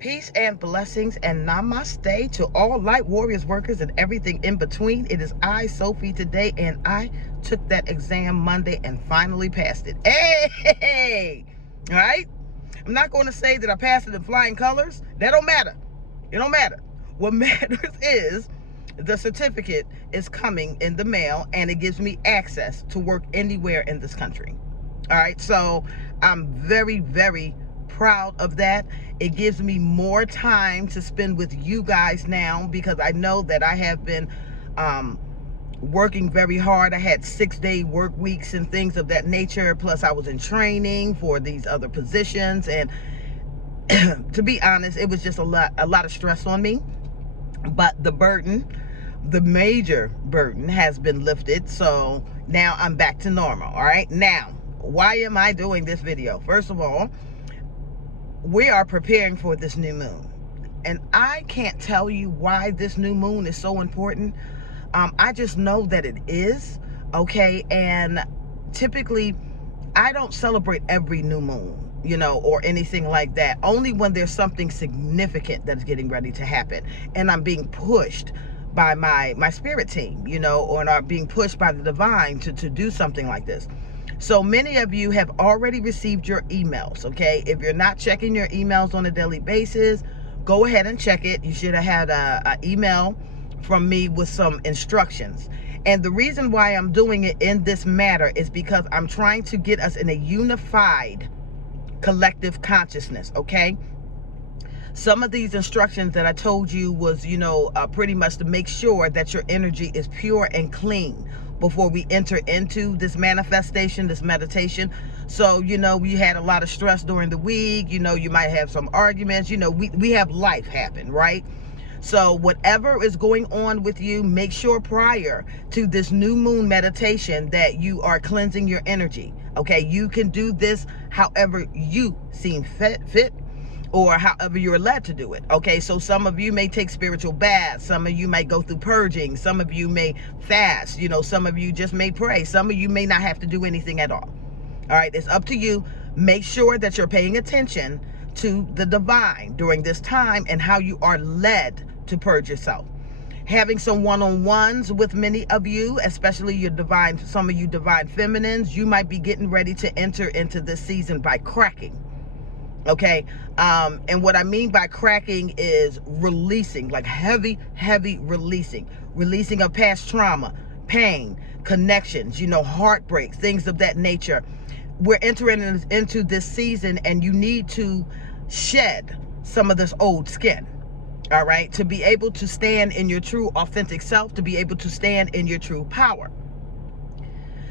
Peace and blessings and namaste to all light warriors, workers, and everything in between. It is I, Sophie, today, and I took that exam Monday and finally passed it. Hey! All right? I'm not going to say that I passed it in flying colors. That don't matter. It don't matter. What matters is the certificate is coming in the mail, and it gives me access to work anywhere in this country. All right? So I'm very, very proud of that. It gives me more time to spend with you guys now, because I know that I have been working very hard. I had 6-day work weeks and things of that nature, plus I was in training for these other positions, and to be honest, it was just a lot of stress on me. But the major burden has been lifted, so now I'm back to normal. All right, now why am I doing this video? First of all, we are preparing for this new moon, and I can't tell you why this new moon is so important. I just know that it is, okay? And typically I don't celebrate every new moon, or anything like that. Only when there's something significant that's getting ready to happen, and I'm being pushed by my spirit team, or not being pushed by the divine to do something like this. So many of you have already received your emails, okay? If you're not checking your emails on a daily basis, go ahead and check it. You should have had an email from me with some instructions. And the reason why I'm doing it in this matter is because I'm trying to get us in a unified collective consciousness, okay? Some of these instructions that I told you was, pretty much to make sure that your energy is pure and clean before we enter into this manifestation, this meditation. So, we had a lot of stress during the week. You might have some arguments. We have life happen, right? So whatever is going on with you, make sure prior to this new moon meditation that you are cleansing your energy, okay? You can do this however you seem fit, or however you're led to do it, okay? So some of you may take spiritual baths, some of you might go through purging, some of you may fast, some of you just may pray, some of you may not have to do anything at all right? It's up to you. Make sure that you're paying attention to the divine during this time and how you are led to purge yourself. Having some one-on-ones with many of you, especially some of you divine feminines, you might be getting ready to enter into this season by cracking. Okay, and what I mean by cracking is releasing, like heavy releasing of past trauma, pain, connections, heartbreaks, things of that nature. We're entering into this season, and you need to shed some of this old skin, all right, to be able to stand in your true authentic self, to be able to stand in your true power.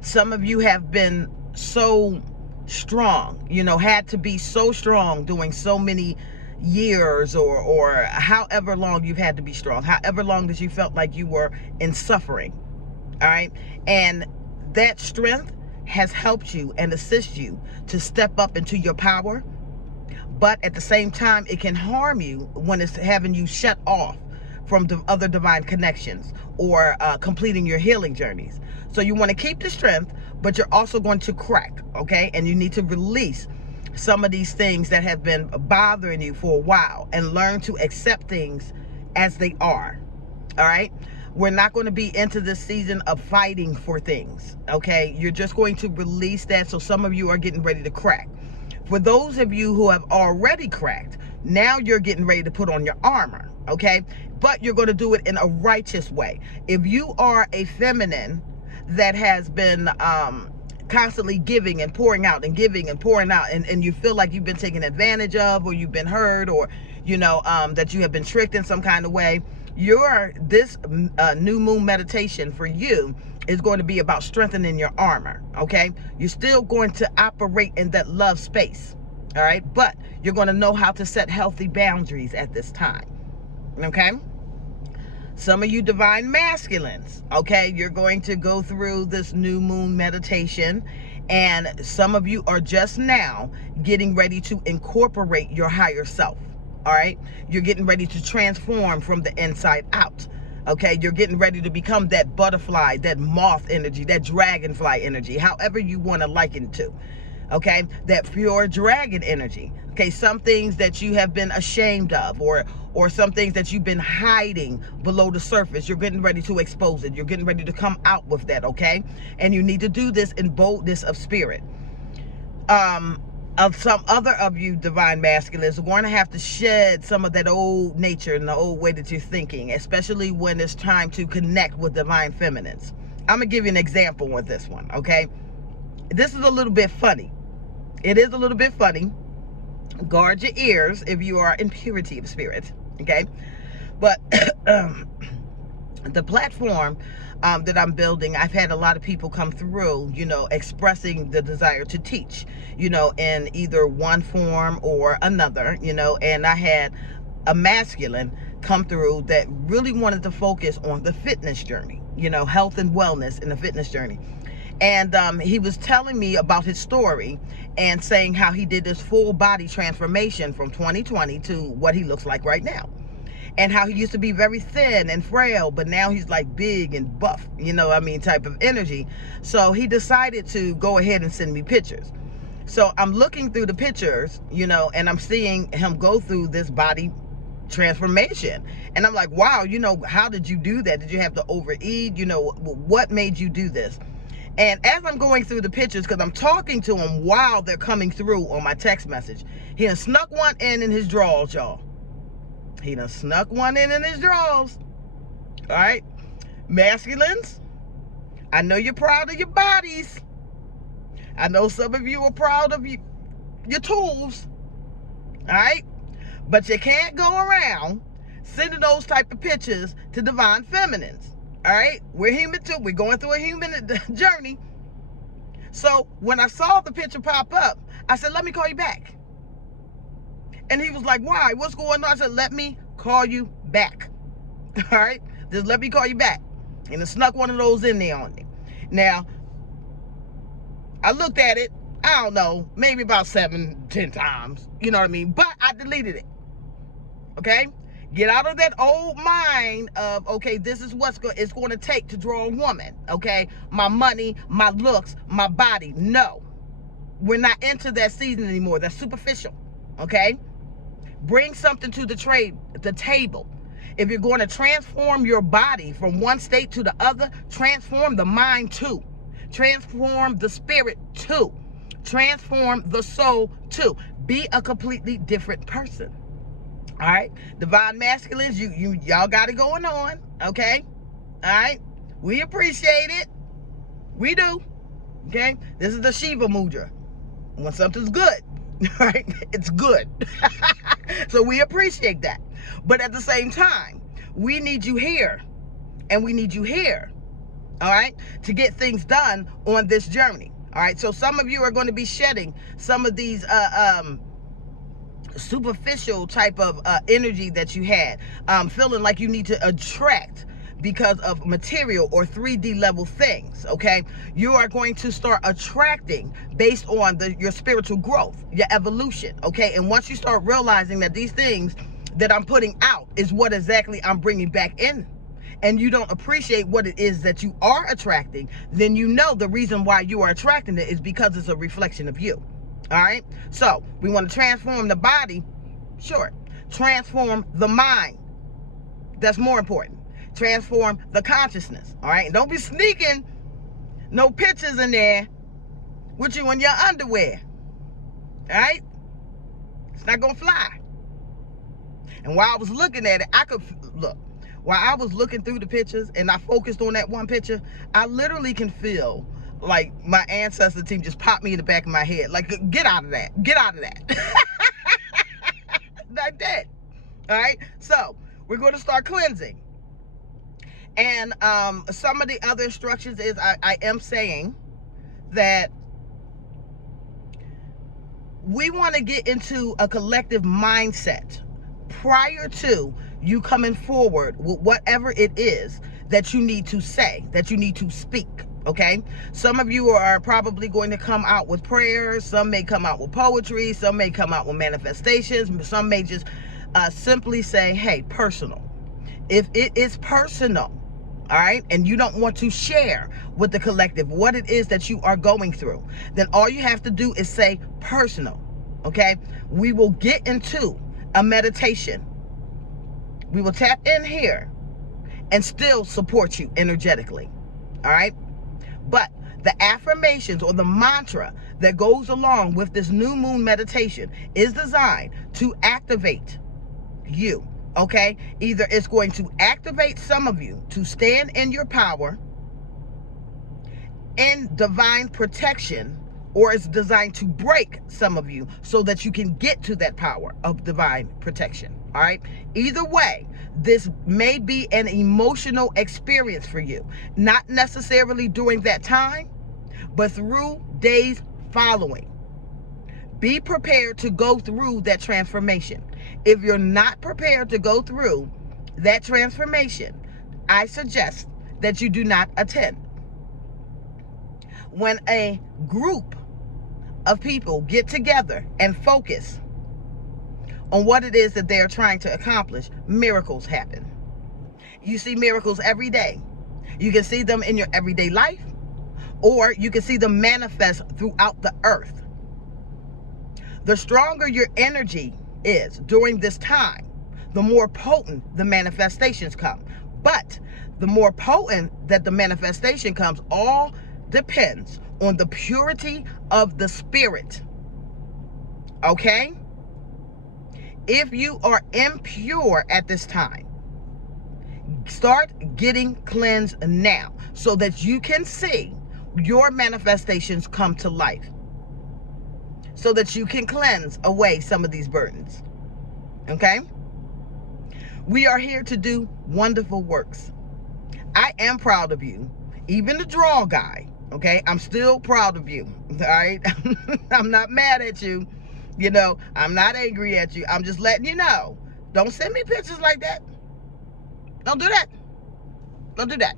Some of you have been so strong, had to be so strong doing so many years, or however long you've had to be strong, however long that you felt like you were in suffering, all right? And that strength has helped you and assist you to step up into your power, but at the same time, it can harm you when it's having you shut off from the other divine connections, or completing your healing journeys. So you want to keep the strength, but you're also going to crack, okay? And you need to release some of these things that have been bothering you for a while, and learn to accept things as they are, all right? We're not going to be into this season of fighting for things, okay? You're just going to release that. So some of you are getting ready to crack. For those of you who have already cracked, now you're getting ready to put on your armor, okay? But you're going to do it in a righteous way. If you are a feminine that has been constantly giving and pouring out and giving and pouring out, and you feel like you've been taken advantage of, or you've been hurt, or that you have been tricked in some kind of way, this new moon meditation for you is going to be about strengthening your armor, okay? You're still going to operate in that love space, all right? But you're going to know how to set healthy boundaries at this time, okay? Some of you divine masculines, okay, you're going to go through this new moon meditation, and some of you are just now getting ready to incorporate your higher self, all right? You're getting ready to transform from the inside out, okay? You're getting ready to become that butterfly, that moth energy, that dragonfly energy, however you want to liken to. Okay, that pure dragon energy. Okay, some things that you have been ashamed of, or some things that you've been hiding below the surface, you're getting ready to expose it. You're getting ready to come out with that, okay? And you need to do this in boldness of spirit. Of some other of you divine masculines are going to have to shed some of that old nature and the old way that you're thinking, especially when it's time to connect with divine feminines. I'm gonna give you an example with this one, okay? This is a little bit funny. It is a little bit funny. Guard your ears if you are in purity of spirit, okay? But the platform that I'm building, I've had a lot of people come through, expressing the desire to teach, in either one form or another, and I had a masculine come through that really wanted to focus on the fitness journey, health and wellness in the fitness journey. And he was telling me about his story and saying how he did this full body transformation from 2020 to what he looks like right now. And how he used to be very thin and frail, but now he's like big and buff, type of energy. So he decided to go ahead and send me pictures. So I'm looking through the pictures, and I'm seeing him go through this body transformation. And I'm like, wow, how did you do that? Did you have to overeat? What made you do this? And as I'm going through the pictures, because I'm talking to him while they're coming through on my text message, he done snuck one in his drawers, y'all. He done snuck one in his drawers. All right? Masculines, I know you're proud of your bodies. I know some of you are proud of your tools. All right? But you can't go around sending those type of pictures to divine feminines. All right? We're human too. We're going through a human journey. So when I saw the picture pop up, I said, let me call you back. And he was like, why? What's going on? I said, let me call you back. All right? Just let me call you back. And I snuck one of those in there on me. Now, I looked at it, I don't know, maybe about 7-10 times. You know what I mean? But I deleted it. Okay? Get out of that old mind of, okay, this is what it's going to take to draw a woman. Okay? My money, my looks, my body. No. We're not into that season anymore. That's superficial. Okay? Bring something to the table. If you're going to transform your body from one state to the other, transform the mind too. Transform the spirit too. Transform the soul too. Be a completely different person. All right? Divine masculines, y'all got it going on. Okay? All right? We appreciate it. We do. Okay? This is the Shiva Mudra. When something's good, right? It's good. So we appreciate that. But at the same time, we need you here. And we need you here. All right? To get things done on this journey. All right? So some of you are going to be shedding some of these superficial type of energy that you had. Feeling like you need to attract because of material or 3D level things, okay? You are going to start attracting based on your spiritual growth, your evolution, okay? And once you start realizing that these things that I'm putting out is what exactly I'm bringing back in, and you don't appreciate what it is that you are attracting, then you know the reason why you are attracting it is because it's a reflection of you, all right? So we want to transform the body, sure. Transform the mind. That's more important. Transform the consciousness, all right? And don't be sneaking no pictures in there with you in your underwear, all right? It's not gonna fly. And while I was looking at it, while I was looking through the pictures and I focused on that one picture, I literally can feel like my ancestor team just popped me in the back of my head. Like, get out of that. Get out of that. Like that. All right? So, we're going to start cleansing. And some of the other instructions is I am saying that we want to get into a collective mindset prior to you coming forward with whatever it is that you need to say, that you need to speak, okay? Some of you are probably going to come out with prayers. Some may come out with poetry. Some may come out with manifestations. Some may just simply say, hey, personal. If it is personal, all right, and you don't want to share with the collective what it is that you are going through, then all you have to do is say personal, okay? We will get into a meditation. We will tap in here and still support you energetically, all right? But the affirmations or the mantra that goes along with this new moon meditation is designed to activate you, okay? Either it's going to activate some of you to stand in your power in divine protection, or it's designed to break some of you so that you can get to that power of divine protection, all right? Either way, this may be an emotional experience for you, not necessarily during that time, but through days following. Be prepared to go through that transformation. If you're not prepared to go through that transformation, I suggest that you do not attend. When a group of people get together and focus on what it is that they're trying to accomplish, miracles happen. You see miracles every day. You can see them in your everyday life, or you can see them manifest throughout the earth. The stronger your energy is during this time, the more potent the manifestations come. But the more potent that the manifestation comes, all depends on the purity of the spirit, okay? If you are impure at this time, start getting cleansed now so that you can see your manifestations come to life, so that you can cleanse away some of these burdens, okay? We are here to do wonderful works. I am proud of you, even the draw guy, okay? I'm still proud of you, all right? I'm not mad at you, you know, I'm not angry at you. I'm just letting you know. Don't send me pictures like that. Don't do that. Don't do that,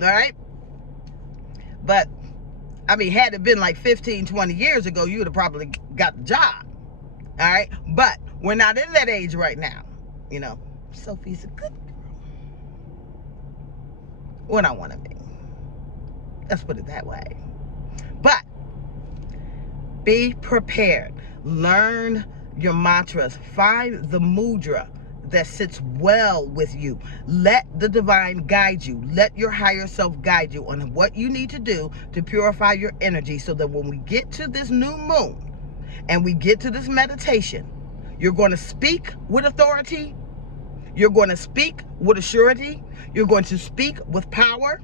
all right? But I mean, had it been like 15, 20 years ago, you would have probably got the job, all right? But we're not in that age right now, you know. Sophie's a good girl. What I want to be. Let's put it that way. But be prepared. Learn your mantras. Find the mudra that sits well with you. Let the divine guide you. Let your higher self guide you on what you need to do to purify your energy, so that when we get to this new moon and we get to this meditation, you're going to speak with authority. You're going to speak with assurity. You're going to speak with power.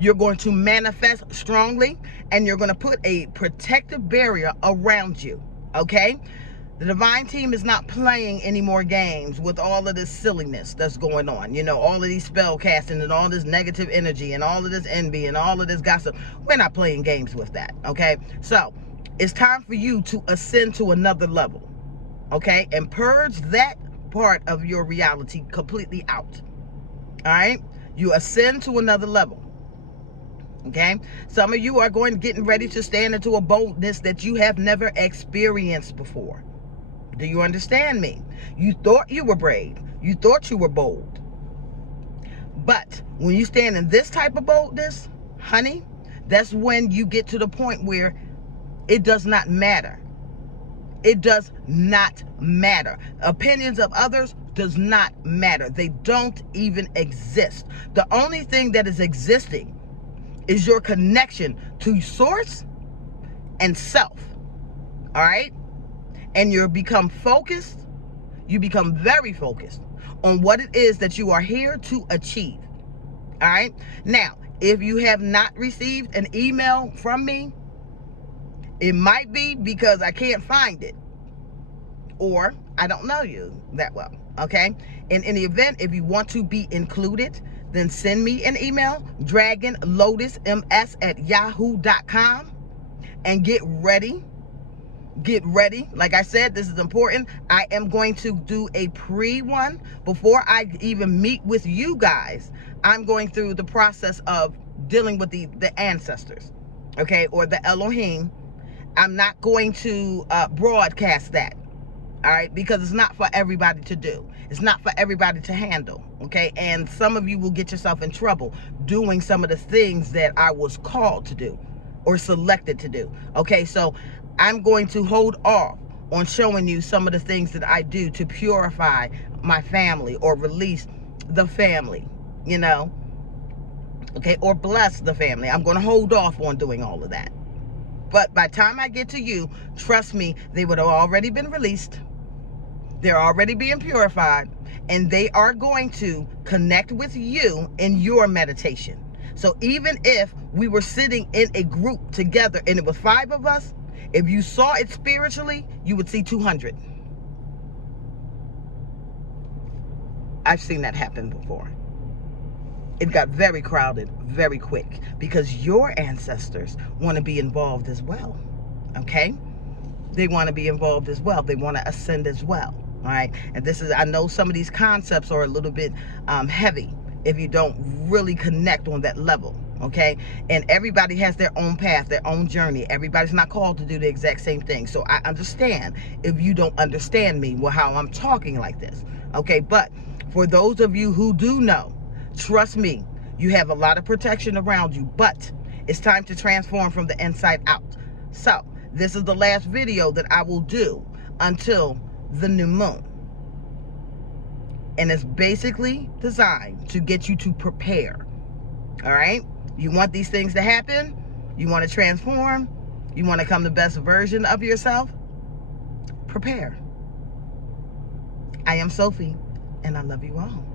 You're going to manifest strongly, and you're going to put a protective barrier around you, okay? The divine team is not playing any more games with all of this silliness that's going on. You know, all of these spell casting and all this negative energy and all of this envy and all of this gossip. We're not playing games with that, okay? So it's time for you to ascend to another level, okay? And purge that part of your reality completely out, all right? You ascend to another level, okay? Some of you are getting ready to stand into a boldness that you have never experienced before. Do you understand me? You thought you were brave. You thought you were bold. But when you stand in this type of boldness, honey, that's when you get to the point where it does not matter. It does not matter. Opinions of others does not matter. They don't even exist. The only thing that is existing is your connection to source and self. All right? And you become focused. You become very focused on what it is that you are here to achieve. All right? Now, if you have not received an email from me, it might be because I can't find it, or I don't know you that well, okay? In any event, if you want to be included, then send me an email, dragonlotusms@yahoo.com, and get ready. Get ready. Like I said, this is important. I am going to do a pre-one before I even meet with you guys. I'm going through the process of dealing with the ancestors, okay, or the Elohim. I'm not going to broadcast that. All right, because it's not for everybody to do. It's not for everybody to handle, okay? And some of you will get yourself in trouble doing some of the things that I was called to do or selected to do, okay? So I'm going to hold off on showing you some of the things that I do to purify my family or release the family, you know, okay, or bless the family. I'm going to hold off on doing all of that. But by the time I get to you, trust me, they would have already been released. They're already being purified, and they are going to connect with you in your meditation. So even if we were sitting in a group together and it was 5 of us, if you saw it spiritually, you would see 200. I've seen that happen before. It got very crowded very quick because your ancestors want to be involved as well, okay? They want to be involved as well. They want to ascend as well. All right, and this is, I know some of these concepts are a little bit heavy if you don't really connect on that level, okay? And everybody has their own path, their own journey. Everybody's not called to do the exact same thing. So I understand if you don't understand me, well, how I'm talking like this, okay? But for those of you who do know, trust me, you have a lot of protection around you, but it's time to transform from the inside out. So this is the last video that I will do until the new moon, and it's basically designed to get you to prepare. All right, you want these things to happen, you want to transform, you want to become the best version of yourself, prepare. I am Sophie, and I love you all.